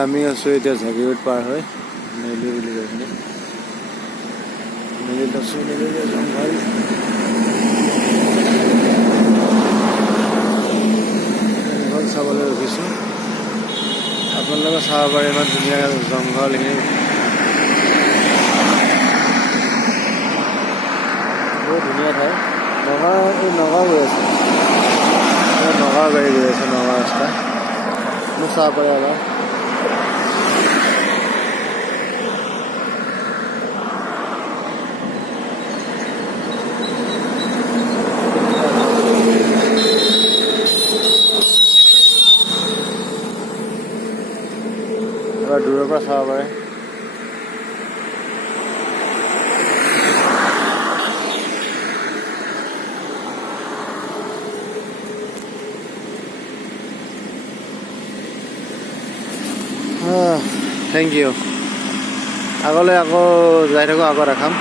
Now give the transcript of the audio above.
আমি আছো এতিয়া জাগিৰোড পাৰ হৈ নেলি বুলি কৈছে নেলিত আছো নেলিত জংঘল জংঘল চাবলৈ ৰখিছো আপোনালোকে চাব পাৰে ইমান ধুনীয়া জংঘল বহুত ধুনীয়া ঠাই নগাঁও গৈ আছে নগাঁও গাড়ী গৈ আছে নগাঁও ৰাস্তা মোক চাব পাৰে এবাৰ দূৰৰ পৰা চাব পাৰে থেংক ইউ আগলৈ আকৌ যাই থাকোঁ আকৌ দেখাম